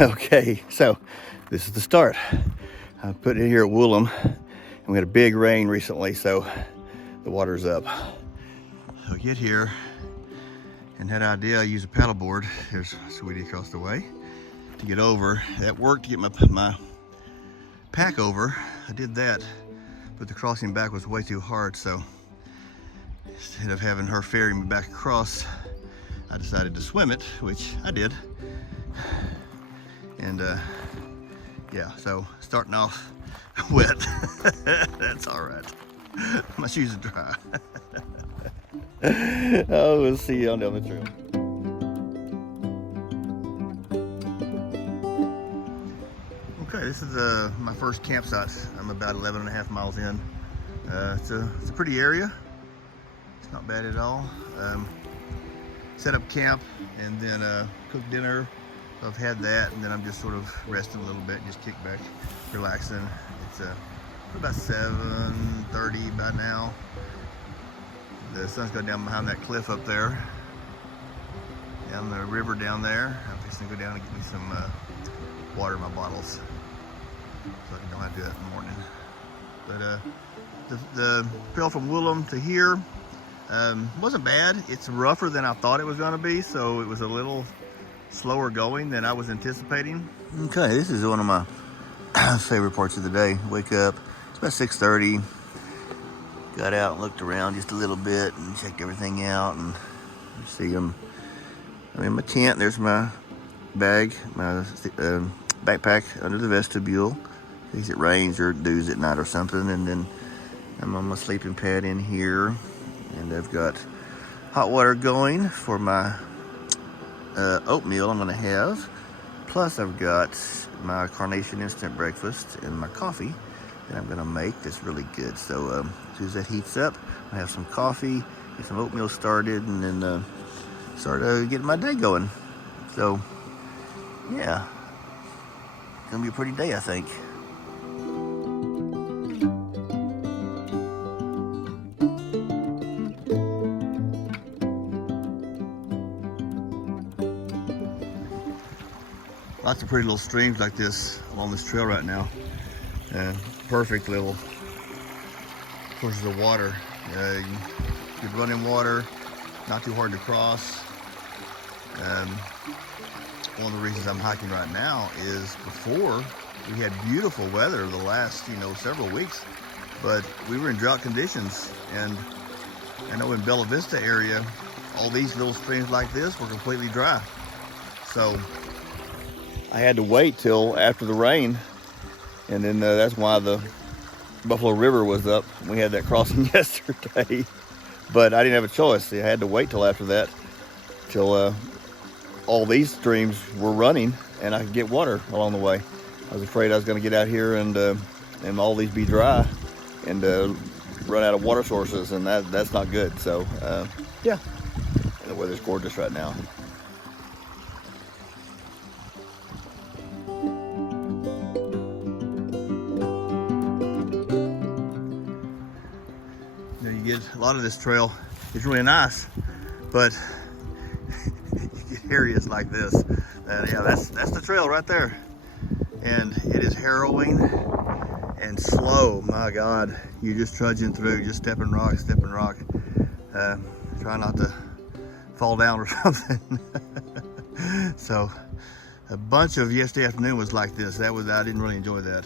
Okay, so this is the start. I put it here at Woolam, and we had a big rain recently, so the water's up. So get here, and that idea, I use a paddleboard. There's Sweetie across the way to get over. That worked to get my pack over. I did that, but the crossing back was way too hard, so instead of having her ferry me back across, I decided to swim it, which I did. And yeah, so starting off wet. That's all right. My shoes are dry. Oh, we'll see you on down the trail. Okay, this is my first campsite. I'm about 11.5 miles in. It's a pretty area. It's not bad at all. Set up camp and then cook dinner. So I've had that, and then I'm just sort of resting a little bit, just kick back, relaxing. It's about 7:30 by now. The sun's going down behind that cliff up there, down the river down there. I'm just gonna go down and get me some water in my bottles, so I don't have to do that in the morning. But the trail from Woolam to here wasn't bad. It's rougher than I thought it was going to be, so it was a little slower going than I was anticipating. Okay, this is one of my favorite parts of the day. Wake up, it's about 6:30. Got out and looked around just a little bit and checked everything out, and you see I'm in my tent. There's my bag, my backpack under the vestibule in case it rains or dews at night or something. And then I'm on my sleeping pad in here, and I've got hot water going for my oatmeal I'm gonna have. Plus I've got my Carnation instant breakfast and my coffee that I'm gonna make that's really good. So as soon as that heats up, I have some coffee, get some oatmeal started, and then start getting my day going. So yeah, it's gonna be a pretty day, I think. Lots of pretty little streams like this along this trail right now. Perfect little sources of water. Good running water, not too hard to cross. One of the reasons I'm hiking right now is before we had beautiful weather the last several weeks, but we were in drought conditions, and I know in Bella Vista area, all these little streams like this were completely dry. So I had to wait till after the rain, and then that's why the Buffalo River was up. We had that crossing yesterday, but I didn't have a choice. I had to wait till after that, till all these streams were running and I could get water along the way. I was afraid I was going to get out here and all these be dry and run out of water sources, and that's not good. So yeah, and the weather's gorgeous right now. You get a lot of this trail is really nice, but you get areas like this. Yeah, that's the trail right there, and it is harrowing and slow. My God, you're just trudging through, just stepping rock. Try not to fall down or something. So a bunch of yesterday afternoon was like this. I didn't really enjoy that.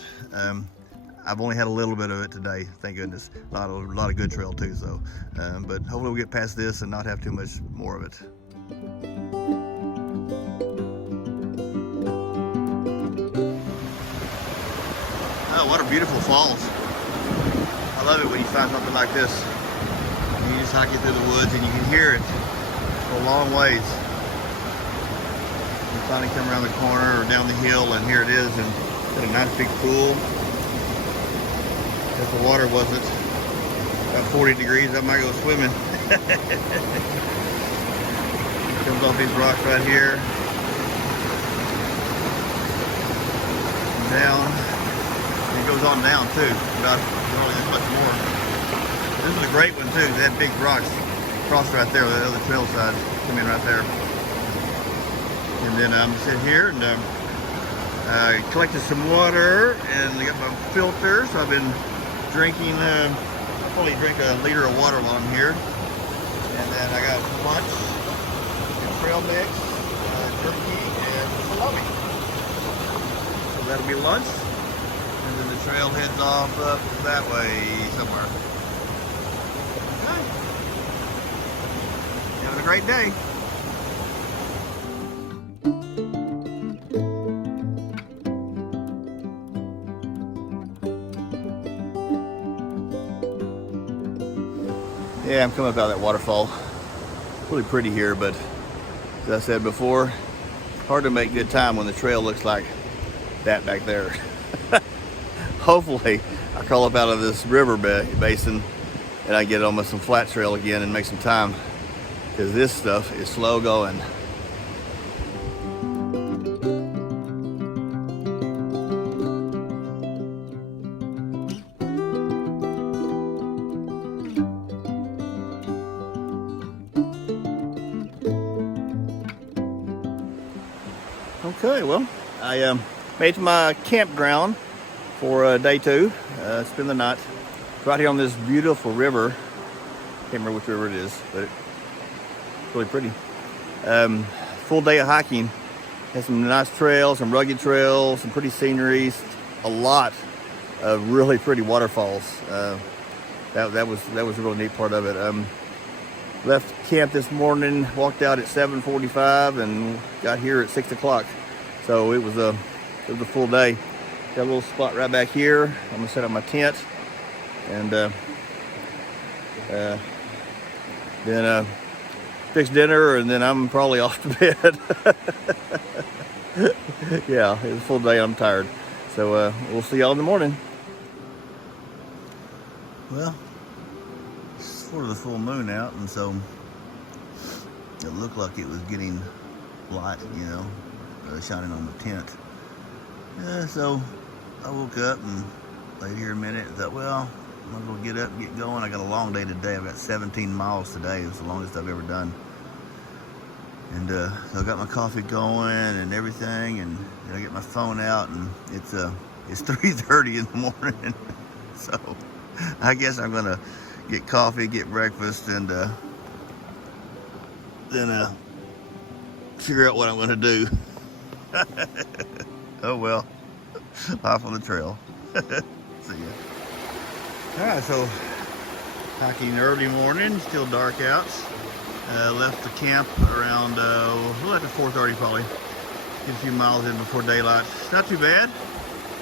I've only had a little bit of it today, thank goodness. A lot of good trail too, so. But hopefully we'll get past this and not have too much more of it. Oh, what a beautiful falls. I love it when you find something like this. You just hike it through the woods and you can hear it for a long ways. You finally come around the corner or down the hill, and here it is, and it's got a nice big pool. If the water wasn't about 40 degrees, I might go swimming. Comes off these rocks right here. Down. It goes on down too. About only this much more. This is a great one too. They had big rocks cross right there with the other trail side. Come in right there. And then I'm gonna sit here and Collected some water and I got my filter, so I've been drinking, I probably drink a liter of water while I'm here. And then I got lunch, trail mix, turkey, and salami. So that'll be lunch. And then the trail heads off up that way somewhere. Okay. Having a great day. Yeah, I'm coming up out of that waterfall. Really pretty here, but as I said before, hard to make good time when the trail looks like that back there. Hopefully, I crawl up out of this river basin and I get on some flat trail again and make some time, because this stuff is slow going. Okay, well, I made it to my campground for day 2. Spend the night right here on this beautiful river. Can't remember which river it is, but it's really pretty. Full day of hiking. Had some nice trails, some rugged trails, some pretty sceneries, a lot of really pretty waterfalls. That was a really neat part of it. Left camp this morning, walked out at 7:45 and got here at 6 o'clock. So it was a full day. Got a little spot right back here. I'm gonna set up my tent and then fix dinner, and then I'm probably off to bed. Yeah, it was a full day. I'm tired. So we'll see y'all in the morning. Well, it's for the full moon out, and so it looked like it was getting light, you know, shining on the tent. So I woke up and laid here a minute and thought, well, I'm gonna get up and get going. I got a long day today. I've got 17 miles today. It's the longest I've ever done. And so I got my coffee going and everything, and I get my phone out, and it's 3:30 in the morning. So I guess I'm gonna get coffee, get breakfast, and then figure out what I'm gonna do. Oh well, off on the trail. See ya. Alright, so hiking early morning, still dark out. Left the camp around a little after 4:30 probably. Get a few miles in before daylight. Not too bad.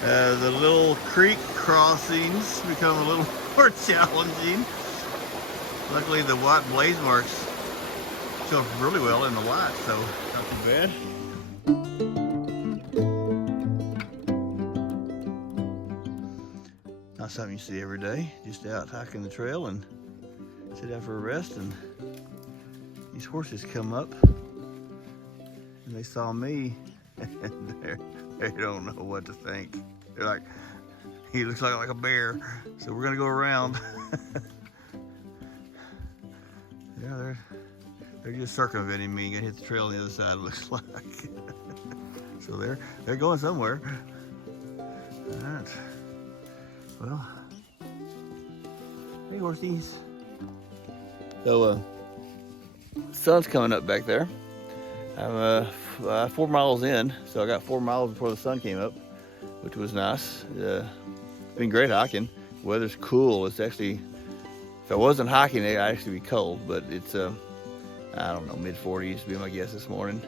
The little creek crossings become a little more challenging. Luckily the white blaze marks show up really well in the white, so not too bad. Not something you see every day. Just out hiking the trail and sit down for a rest, and these horses come up and they saw me and they don't know what to think. They're like, he looks like a bear, so we're gonna go around. Yeah, they're just circumventing me. Gonna hit the trail on the other side, it looks like. So they're going somewhere. All right. Well, hey horsies. So sun's coming up back there. I'm 4 miles in, so I got 4 miles before the sun came up, which was nice. Been great hiking. Weather's cool. It's actually, if I wasn't hiking, it'd actually be cold, but it's I don't know, mid-40s would be my guess this morning.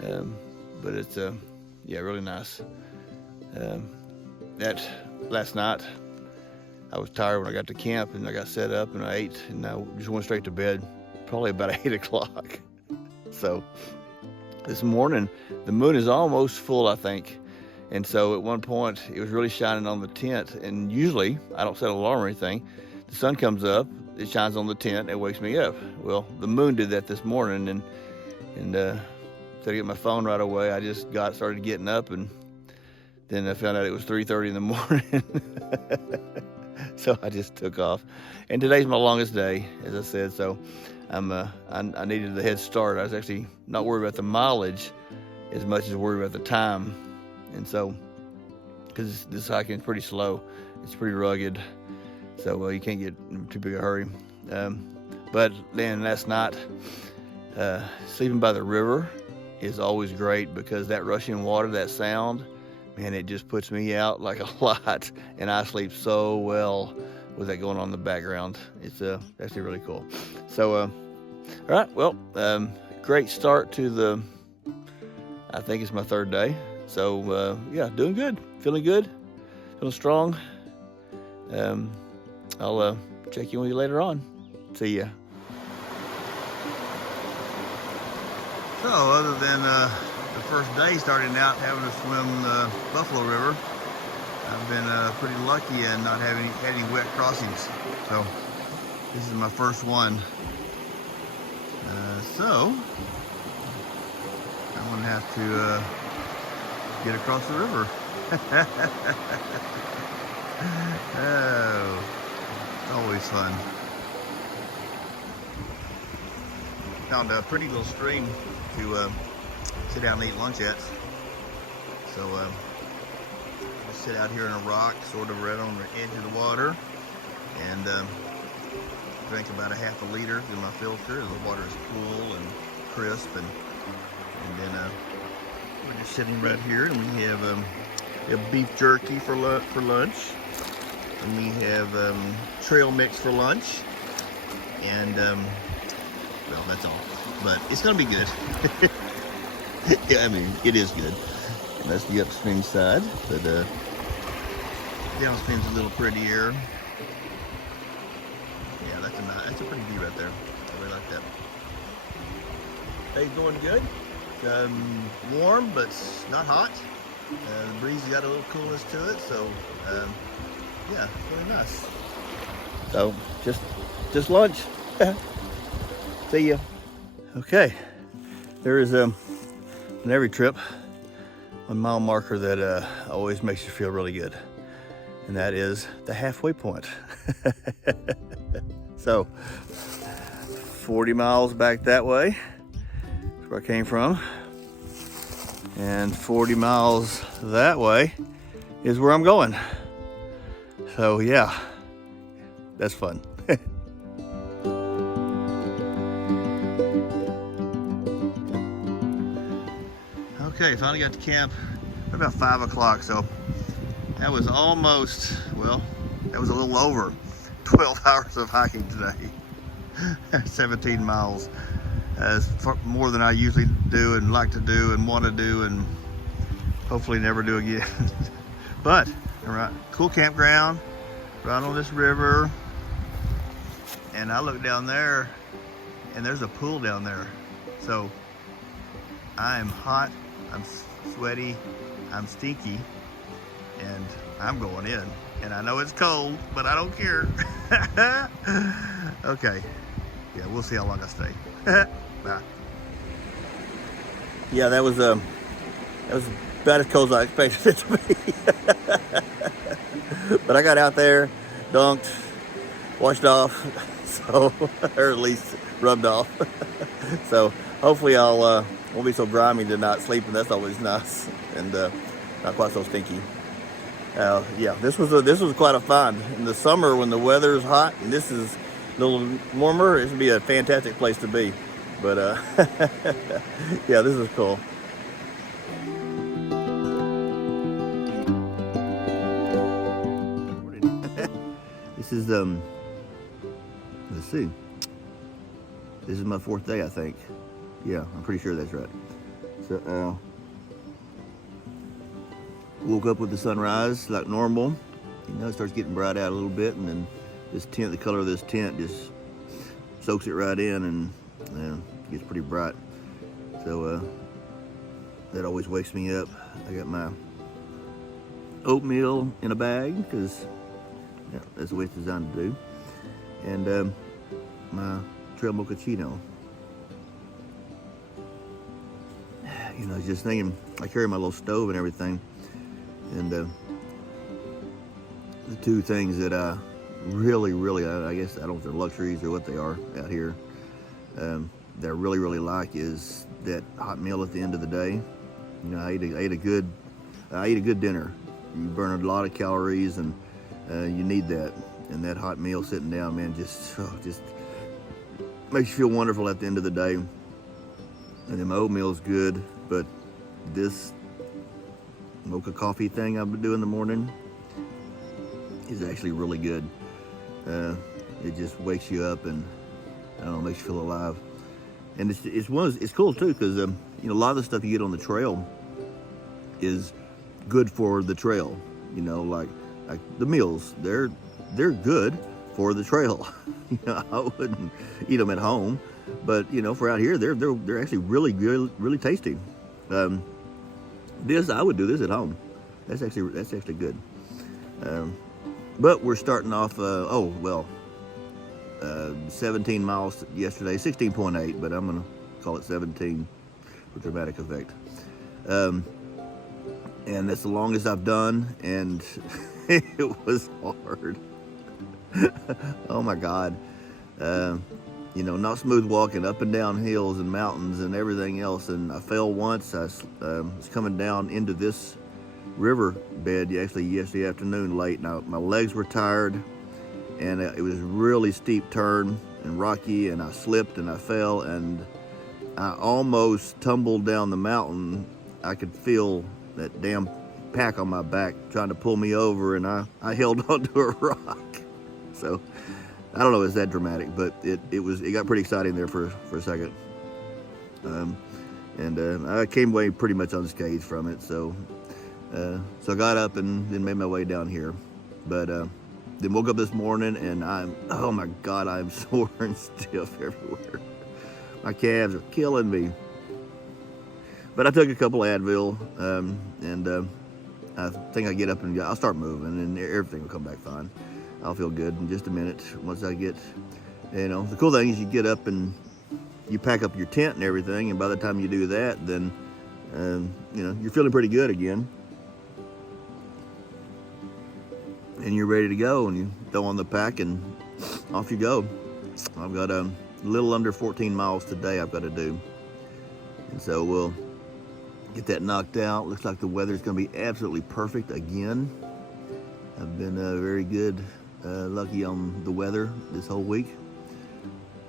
But it's yeah, really nice. That last night I was tired when I got to camp, and I got set up and I ate, and I just went straight to bed probably about 8 o'clock. So this morning the moon is almost full, I think, and so at one point it was really shining on the tent, and usually I don't set an alarm or anything. The sun comes up, it shines on the tent, it wakes me up. Well, the moon did that this morning, and instead of getting my phone right away, I just started getting up, and then I found out it was 3:30 in the morning. So I just took off, and today's my longest day, as I said. So I needed the head start. I was actually not worried about the mileage as much as worried about the time, And so, because this hiking is pretty slow, it's pretty rugged, so you can't get in too big a hurry. But then last night, sleeping by the river is always great, because that rushing water, that sound, man, it just puts me out like a lot, and I sleep so well with that going on in the background. It's actually really cool. So, all right, well, great start to the, I think it's my 3rd day. So, yeah, doing good, feeling strong. I'll check in with you later on. See ya. So, other than the first day starting out having to swim the Buffalo River, I've been pretty lucky and not having any wet crossings. So, this is my first one. So, I'm gonna have to get across the river. Oh, it's always fun. Found a pretty little stream to sit down and eat lunch at. So just sit out here in a rock, sort of right on the edge of the water, and drink about a half a liter through my filter. The water is cool and crisp, and then we're just sitting right here, and we have beef jerky for lunch, and we have trail mix for lunch, and well, that's all. But it's gonna be good. Yeah, I mean, it is good. And that's the upstream side, but downstream's a little prettier. Yeah, that's a pretty view right there. I really like that. Day's going good. Warm, but not hot. The breeze has got a little coolness to it, so yeah, really nice. So just lunch. See ya. Okay, there is on every trip a mile marker that always makes you feel really good, and that is the halfway point. So 40 miles back that way, that's where I came from, and 40 miles that way is where I'm going. So yeah, that's fun. Okay, finally got to camp at about 5 o'clock, so that was almost, well, that was a little over 12 hours of hiking today. 17 miles. More than I usually do and like to do and want to do, and hopefully never do again. But, all right, cool campground, right on this river, and I look down there, and there's a pool down there. So, I am hot, I'm sweaty, I'm stinky, and I'm going in. And I know it's cold, but I don't care. Okay, yeah, we'll see how long I stay. Bye. Yeah, that was about as cold as I expected it to be. But I got out there, dunked, washed off, so, or at least rubbed off. So hopefully I'll won't be so grimy tonight sleeping. That's always nice, and not quite so stinky. Yeah, this was quite a fun. In the summer when the weather is hot and this is a little warmer, it would be a fantastic place to be. But yeah, this is cool. This is let's see. This is my 4th day, I think. Yeah, I'm pretty sure that's right. So, woke up with the sunrise like normal. You know, it starts getting bright out a little bit, and then this tent, the color of this tent just soaks it right in, and gets pretty bright. So, that always wakes me up. I got my oatmeal in a bag, because yeah, that's the way it's designed to do. And my trail mochaccino. You know, I was just thinking, I carry my little stove and everything, and the 2 things that I really, I guess, I don't know if they're luxuries or what they are out here, that I really like is that hot meal at the end of the day. You know, I ate a I eat a good dinner. You burn a lot of calories, and you need that. And that hot meal sitting down, man, just makes you feel wonderful at the end of the day. And then my oatmeal's good, but this mocha coffee thing I've been doing in the morning is actually really good. It just wakes you up, and I don't know, makes you feel alive. And it's cool too, because you know, a lot of the stuff you get on the trail is good for the trail. You know, like the meals, they're good for the trail. You know, I wouldn't eat them at home, but you know, for out here, they're actually really good, really tasty. I would do this at home. That's actually good. But we're starting off. 17 miles yesterday, 16.8, but I'm gonna call it 17 for dramatic effect. And that's the longest I've done, and it was hard. Oh my God. You know, not smooth walking, up and down hills and mountains and everything else. And I fell once. I was coming down into this river bed actually yesterday afternoon late. Now my legs were tired, and it was a really steep turn and rocky, and I slipped and I fell, and I almost tumbled down the mountain. I could feel that damn pack on my back trying to pull me over, and I held onto a rock. So I don't know if it's that dramatic, but it got pretty exciting there for a second. I came away pretty much unscathed from it. So I got up and then made my way down here. But then woke up this morning, and oh my God, I'm sore and stiff everywhere. My calves are killing me. But I took a couple Advil, and I think I get up and I'll start moving, and everything will come back fine. I'll feel good in just a minute once I get, you know, the cool thing is you get up and you pack up your tent and everything, and by the time you do that, then, you know, you're feeling pretty good again. And you're ready to go, and you throw on the pack and off you go. I've got a little under 14 miles today I've got to do. And so we'll get that knocked out. Looks like the weather's going to be absolutely perfect again. I've been very good, lucky on the weather this whole week.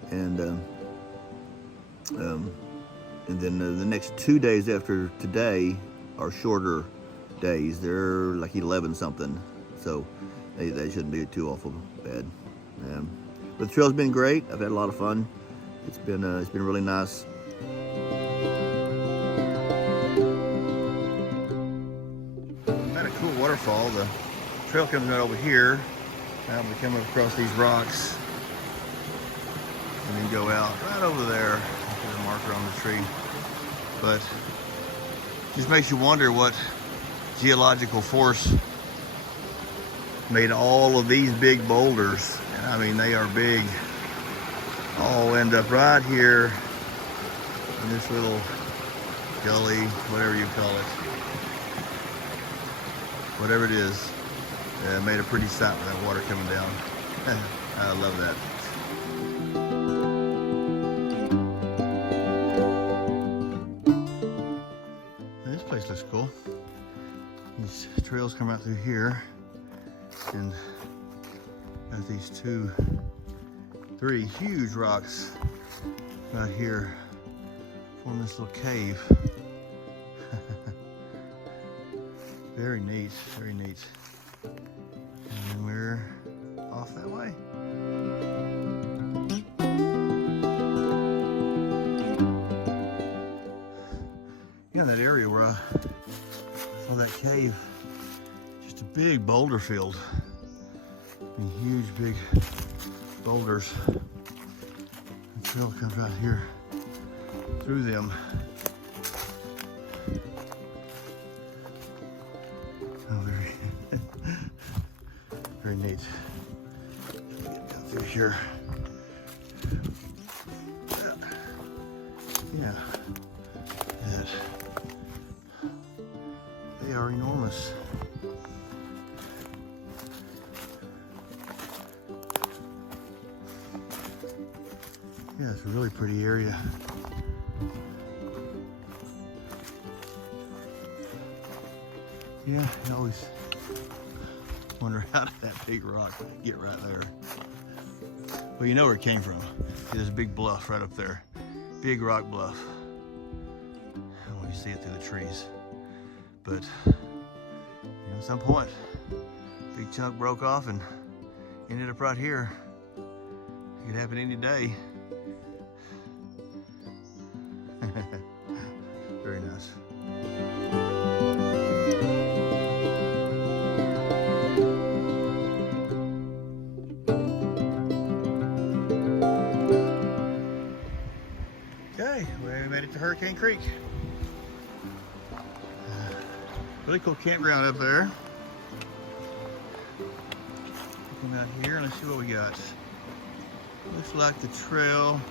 And then the next 2 days after today are shorter days. They're like 11 something. So they shouldn't be too awful bad. But the trail's been great. I've had a lot of fun. It's been really nice. At a cool waterfall. The trail comes right over here. Now we come across these rocks and then go out right over there. There's a marker on the tree. But it just makes you wonder what geological force made all of these big boulders. And I mean, they are big. All end up right here in this little gully, whatever you call it. Whatever it is, made a pretty sight with that water coming down. I love that. This place looks cool. These trails come out through here, and got these 3 huge rocks right here form this little cave. Very neat, very neat. And we're off that way. Yeah, that area where I saw that cave, just a big boulder field. And huge, big boulders. The trail comes right here through them. Oh, very neat. Get down through here. Yeah, they are enormous. Yeah, it's a really pretty area. Yeah, you always wonder how did that big rock get right there. Well, you know where it came from. See, there's a big bluff right up there. Big rock bluff. I don't know if you see it through the trees. But at some point, big chunk broke off and ended up right here. It could happen any day. Very nice. Okay, we made it to Hurricane Creek. Really cool campground up there. Come out here and let's see what we got. Looks like the trail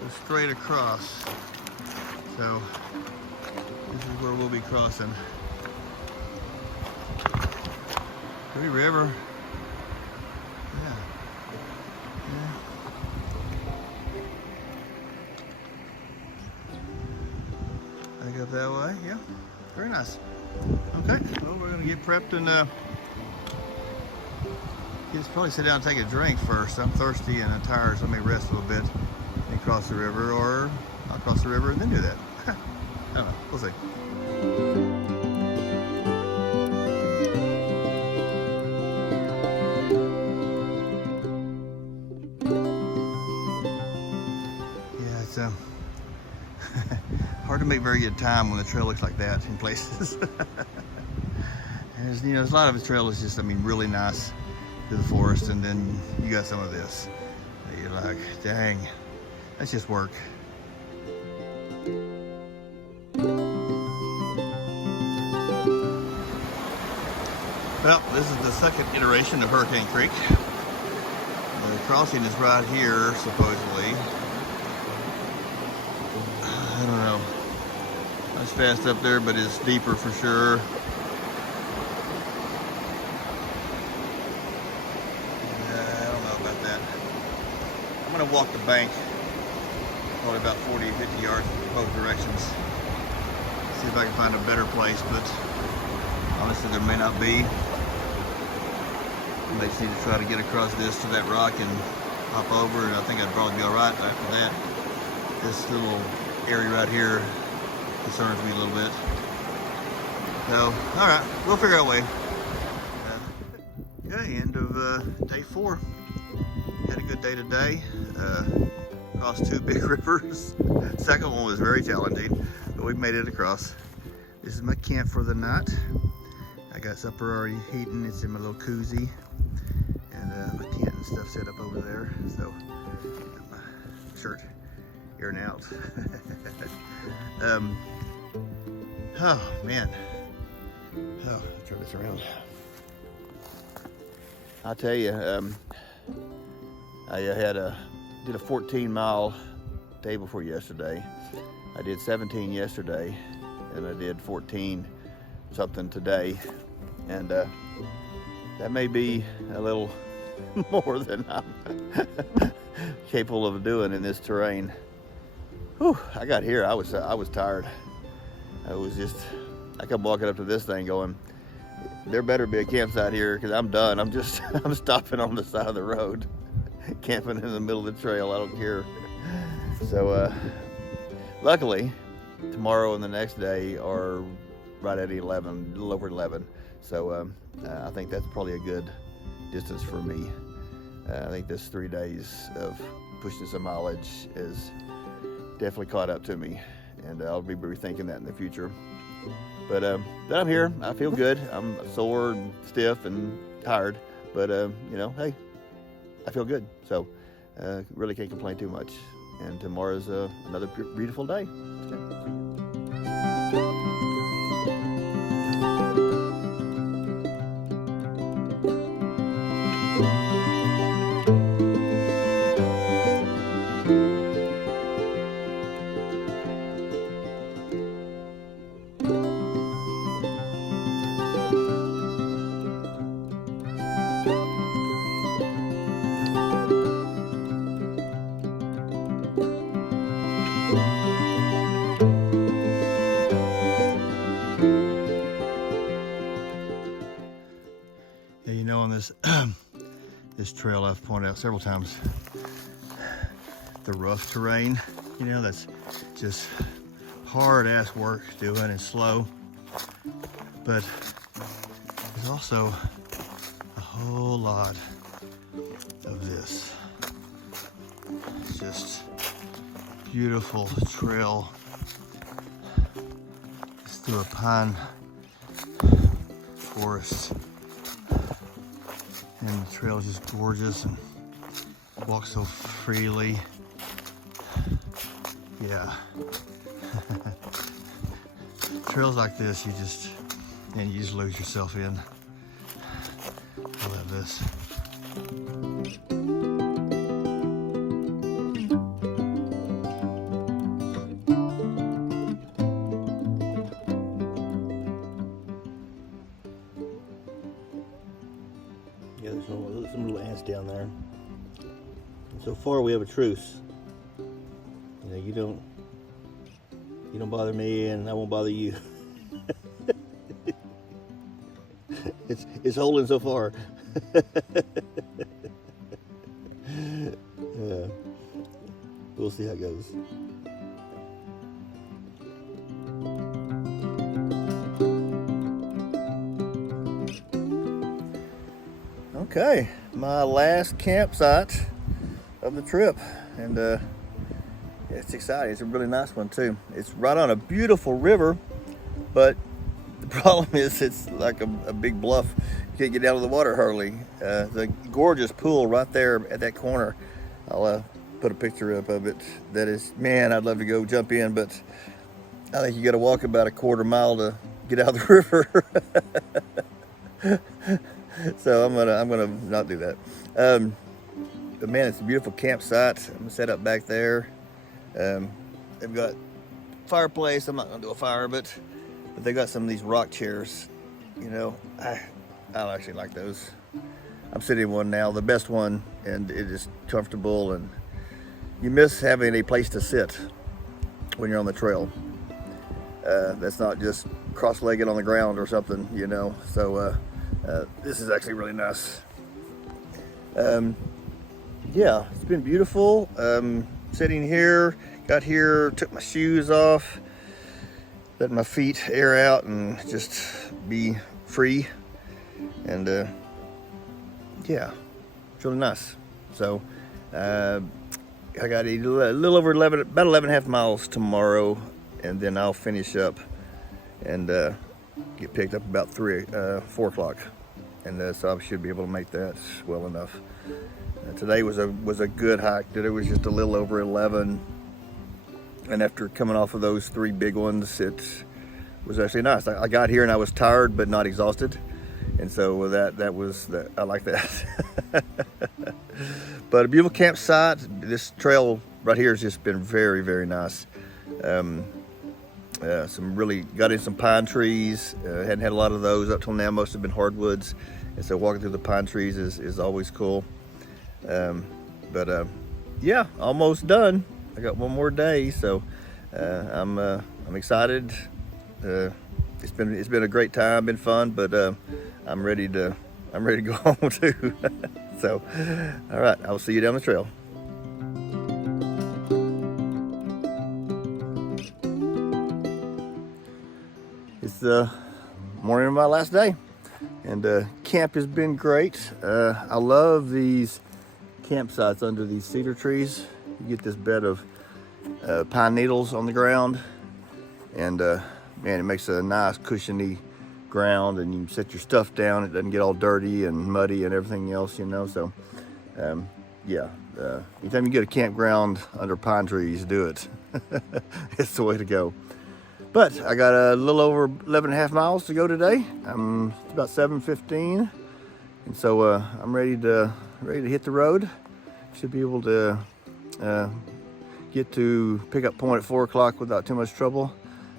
goes straight across. So this is where we'll be crossing. Pretty river. Yeah. Back up that way, yeah. Very nice. Okay, well we're gonna get prepped and probably sit down and take a drink first. I'm thirsty and I'm tired, so I may rest a little bit and cross the river, or I'll cross the river and then do that. I don't know, we'll see. Yeah, it's hard to make very good time when the trail looks like that in places. There's, there's a lot of the trail is just, really nice to the forest, and then you got some of this. You're like, dang, that's just work. Well, this is the second iteration of Hurricane Creek. The crossing is right here, supposedly. I don't know. Not as fast up there, but it's deeper for sure. I'm going to walk the bank, probably about 40, 50 yards in both directions. See if I can find a better place, but honestly there may not be. I may just need to try to get across this to that rock and hop over, and I think I'd probably be alright after that. This little area right here concerns me a little bit. So, alright, we'll figure out a way. Okay, end of day 4. Had a good day today. Crossed 2 big rivers. Second one was very challenging, but we made it across. This is my camp for the night. I got supper already heating. It's in my little koozie, and my tent and stuff set up over there. So got my shirt airing out. Oh man. Oh, I'll turn this around. I'll tell you, I did a 14-mile day before yesterday. I did 17 yesterday, and I did 14 something today, and that may be a little more than I'm capable of doing in this terrain. Whew, I got here, I was tired. I kept walking up to this thing going, there better be a campsite here, because I'm done. I'm stopping on the side of the road, camping in the middle of the trail. I don't care. So luckily tomorrow and the next day are right at 11, a little over 11. So I think that's probably a good distance for me. I think this 3 days of pushing some mileage is definitely caught up to me, and I'll be rethinking that in the future. But I'm here. I feel good. I'm sore and stiff and tired, but hey, I feel good. So really can't complain too much. And tomorrow's another beautiful day. Yeah, you know, on this this trail, I've pointed out several times the rough terrain. You know, that's just hard ass work doing and slow. But there's also a whole lot of this. It's just beautiful trail. It's through a pine forest. And the trail is just gorgeous and walk so freely. Yeah. Trails like this, you just lose yourself in. I love this. Yeah, there's some little ants down there. So far we have a truce. You know, you don't bother me and I won't bother you. it's holding so far. Yeah. We'll see how it goes. Okay, my last campsite of the trip, and it's exciting. It's a really nice one too. It's right on a beautiful river, but the problem is it's like a big bluff. You can't get down to the water hardly. The gorgeous pool right there at that corner. I'll put a picture up of it. That is, man, I'd love to go jump in, but I think you got to walk about a quarter mile to get out of the river. So I'm gonna not do that. But man, it's a beautiful campsite. I'm gonna set up back there. They've got fireplace. I'm not gonna do a fire, but they got some of these rock chairs. You know, I actually like those. I'm sitting in one now, the best one, and it is comfortable. And you miss having a place to sit when you're on the trail. That's not just cross-legged on the ground or something, you know. So this is actually really nice. Yeah, it's been beautiful. Sitting here, got here, took my shoes off, let my feet air out and just be free. And yeah, it's really nice. So I got a little over about 11.5 miles tomorrow, and then I'll finish up and get picked up about 4 o'clock. And so I should be able to make that well enough. Today was a good hike. It was just a little over 11, and after coming off of those 3 big ones, it was actually nice. I got here and I was tired but not exhausted, and so that was I like that. But a beautiful campsite. This trail right here has just been very, very nice. Some really got in some pine trees. Hadn't had a lot of those up till now. Most have been hardwoods, and so walking through the pine trees is always cool. But yeah, almost done. I got one more day, so I'm excited. It's been a great time, been fun, but I'm ready to go home too. So, all right, I will see you down the trail. It's the morning of my last day, and camp has been great. I love these campsites under these cedar trees. You get this bed of pine needles on the ground, and man, it makes a nice cushiony ground, and you can set your stuff down. It doesn't get all dirty and muddy and everything else, you know. So yeah, anytime you get a campground under pine trees, do it. It's the way to go. But I got a little over 11.5 miles to go today. It's about 7:15, and so I'm ready to hit the road. Should be able to get to pickup point at 4 o'clock without too much trouble.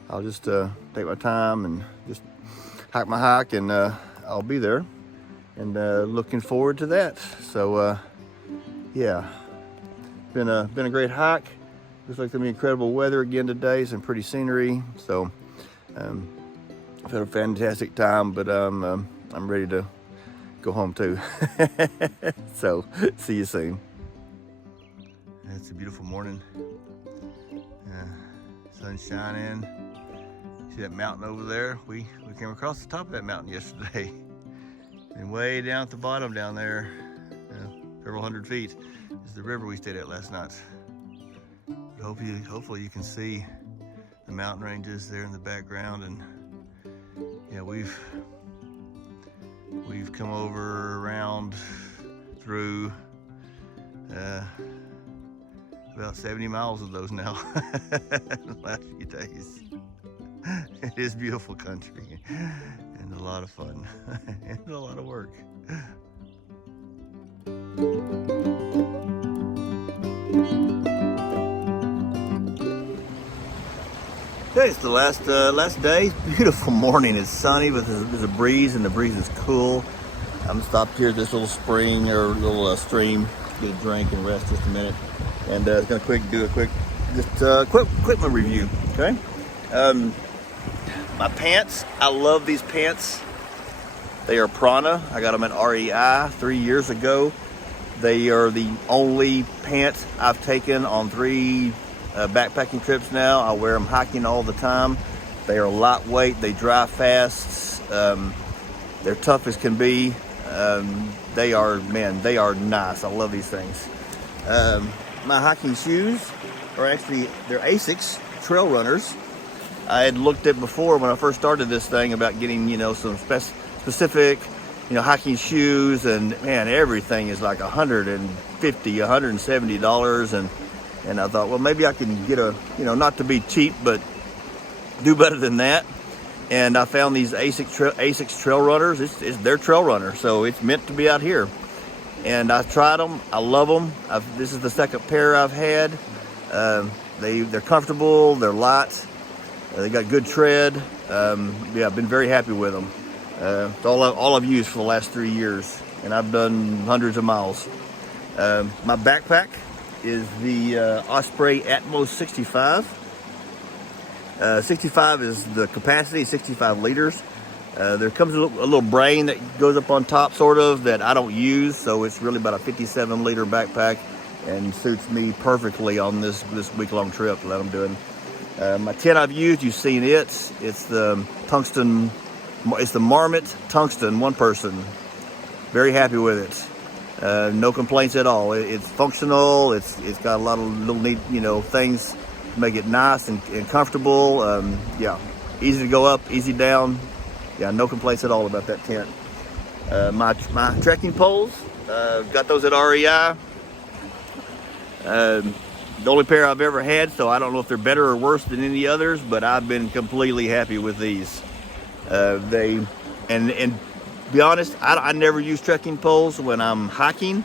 I'll just take my time and just hike my hike, and I'll be there. And looking forward to that. So yeah, been a great hike. Looks like there'll be incredible weather again today, some pretty scenery. So I've had a fantastic time, but I'm ready to go home too. So see you soon. It's a beautiful morning. Sun's shining. See that mountain over there? We came across the top of that mountain yesterday. And way down at the bottom down there, several hundred feet, is the river we stayed at last night. But hopefully you can see the mountain ranges there in the background. And yeah, we've come over, around, through about 70 miles of those now in the last few days. It is beautiful country and a lot of fun and a lot of work. Okay, it's the last day. Beautiful morning. It's sunny, but there's a breeze, and the breeze is cool. I'm stopped here at this little spring or little stream, get a drink and rest just a minute. And it's gonna do a quick equipment review. Okay. My pants. I love these pants. They are Prana. I got them at REI 3 years ago. They are the only pants I've taken on 3 backpacking trips now. I wear them hiking all the time. They are lightweight. They dry fast. They're tough as can be. They are nice. I love these things. My hiking shoes are actually, they're Asics trail runners. I had looked at before when I first started this thing about getting, some specific, hiking shoes, and man, everything is like $150, $170, and I thought, well, maybe I can get not to be cheap, but do better than that. And I found these Asics trail runners. They're trail runner, so it's meant to be out here. And I tried them. I love them. This is the second pair I've had. They're comfortable. They're light. They got good tread. I've been very happy with them. It's all I've used for the last 3 years, and I've done hundreds of miles. My backpack is the Osprey Atmos 65. 65 is the capacity, 65 liters. There comes a little brain that goes up on top, sort of, that I don't use, so it's really about a 57-liter backpack and suits me perfectly on this week-long trip that I'm doing. My tent I've used, you've seen it. It's the tungsten. It's the Marmot Tungsten, one person. Very happy with it. No complaints at all. It's functional. It's got a lot of little neat, things to make it nice and comfortable. Easy to go up, easy down. Yeah, no complaints at all about that tent. My trekking poles, got those at REI. The only pair I've ever had, so I don't know if they're better or worse than any others, but I've been completely happy with these. And be honest, I never use trekking poles when I'm hiking,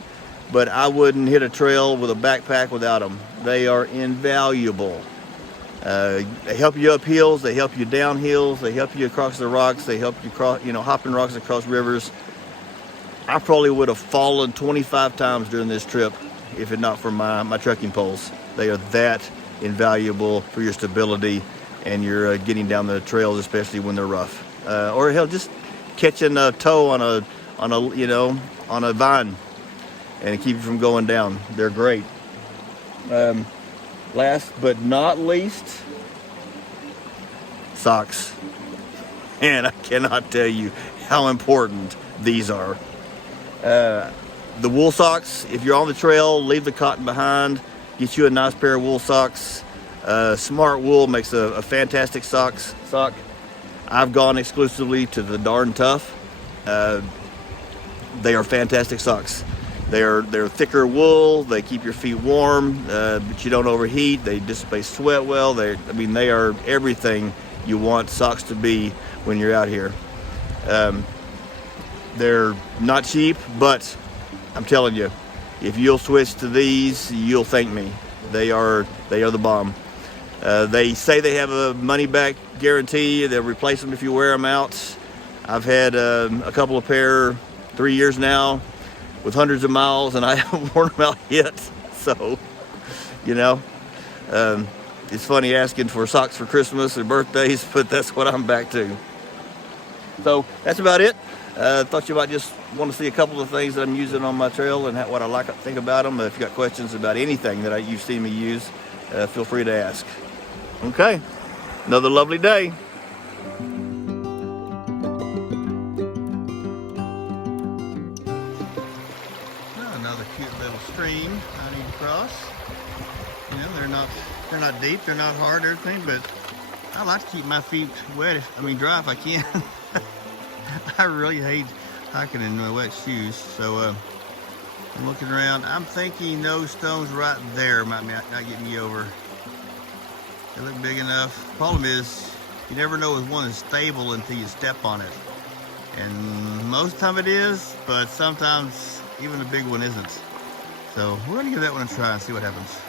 but I wouldn't hit a trail with a backpack without them. They are invaluable. They help you up hills, they help you down hills, they help you across the rocks, they help you cross, hopping rocks across rivers. I probably would have fallen 25 times during this trip if it not for my trekking poles. They are that invaluable for your stability and your getting down the trails, especially when they're rough. Or hell, just catching a toe on a vine and keep you from going down. They're great. Last but not least, socks. And I cannot tell you how important these are. The wool socks, if you're on the trail, leave the cotton behind. Get you a nice pair of wool socks. Smart Wool makes a fantastic sock. I've gone exclusively to the Darn Tough. They are fantastic socks. They're thicker wool. They keep your feet warm, but you don't overheat. They dissipate sweat well. They are everything you want socks to be when you're out here. They're not cheap, but I'm telling you, if you'll switch to these, you'll thank me. They are the bomb. They say they have a money-back guarantee. They'll replace them if you wear them out. I've had a couple of pair, 3 years now, with hundreds of miles, and I haven't worn them out yet. So, it's funny asking for socks for Christmas or birthdays, but that's what I'm back to. So that's about it. Thought you might just want to see a couple of things that I'm using on my trail and what I like to think about them. If you got questions about anything that you've seen me use, feel free to ask. Okay, another lovely day. Another cute little stream I need to cross. You know, they're not deep, they're not hard or anything, but I like to keep my feet wet, dry if I can. I really hate hiking in my wet shoes, so I'm looking around. I'm thinking those stones right there might not get me over. They look big enough. Problem is, you never know if one is stable until you step on it. And most of the time it is, but sometimes even the big one isn't. So we're gonna give that one a try and see what happens.